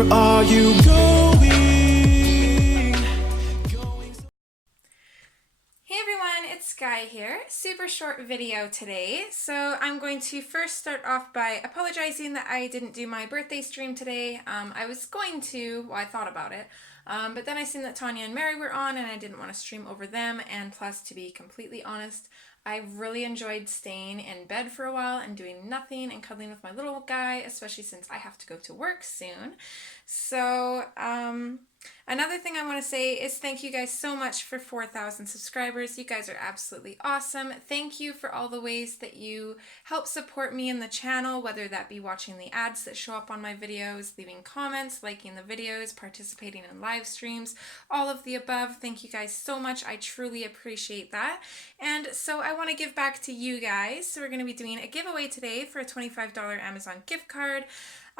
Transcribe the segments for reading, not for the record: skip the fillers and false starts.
Where are you going? Hey everyone, it's Skyee here. Super short video today. So I'm going to first start off by apologizing that I didn't do my birthday stream today. I was going to, well, I thought about it, but then I seen that Tanya and Mary were on and I didn't want to stream over them. And plus, to be completely honest, I really enjoyed staying in bed for a while and doing nothing and cuddling with my little guy, especially since I have to go to work soon. So, another thing I want to say is thank you guys so much for 4,000 subscribers. You guys are absolutely awesome. Thank you for all the ways that you help support me in the channel, whether that be watching the ads that show up on my videos, leaving comments, liking the videos, participating in live streams, all of the above. Thank you guys so much. I truly appreciate that. And so I want to give back to you guys. So we're going to be doing a giveaway today for a $25 Amazon gift card.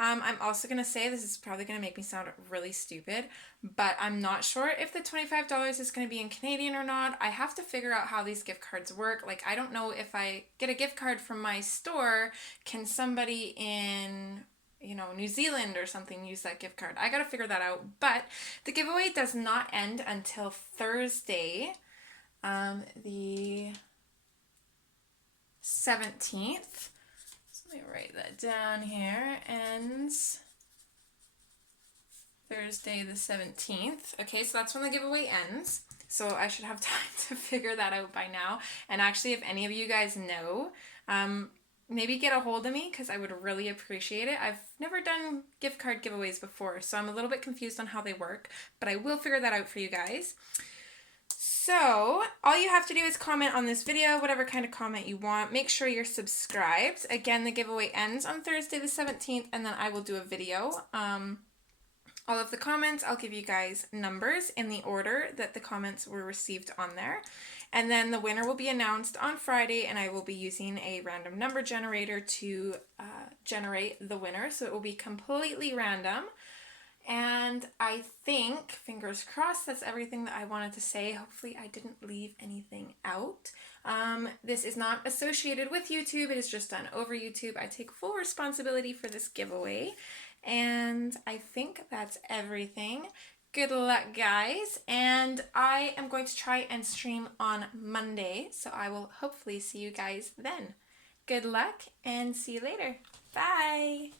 I'm also going to say, this is probably going to make me sound really stupid, but I'm not sure if the $25 is going to be in Canadian or not. I have to figure out how these gift cards work. Like, I don't know if I get a gift card from my store, can somebody in, New Zealand or something use that gift card? I got to figure that out. But the giveaway does not end until Thursday, the 17th. Let me write that down here. Ends Thursday the 17th. Okay, so that's when the giveaway ends. So I should have time to figure that out by now. And actually, if any of you guys know, maybe get a hold of me because I would really appreciate it. I've never done gift card giveaways before, so I'm a little bit confused on how they work, but I will figure that out for you guys. So, all you have to do is comment on this video, whatever kind of comment you want. Make sure you're subscribed. Again, the giveaway ends on Thursday the 17th, and then I will do a video. All of the comments, I'll give you guys numbers in the order that the comments were received on there. And then the winner will be announced on Friday, and I will be using a random number generator to generate the winner. So it will be completely random. And I think, fingers crossed, that's everything that I wanted to say. Hopefully I didn't leave anything out. This is not associated with YouTube. It is just done over YouTube. I take full responsibility for this giveaway. And I think that's everything. Good luck, guys. And I am going to try and stream on Monday. So I will hopefully see you guys then. Good luck and see you later. Bye.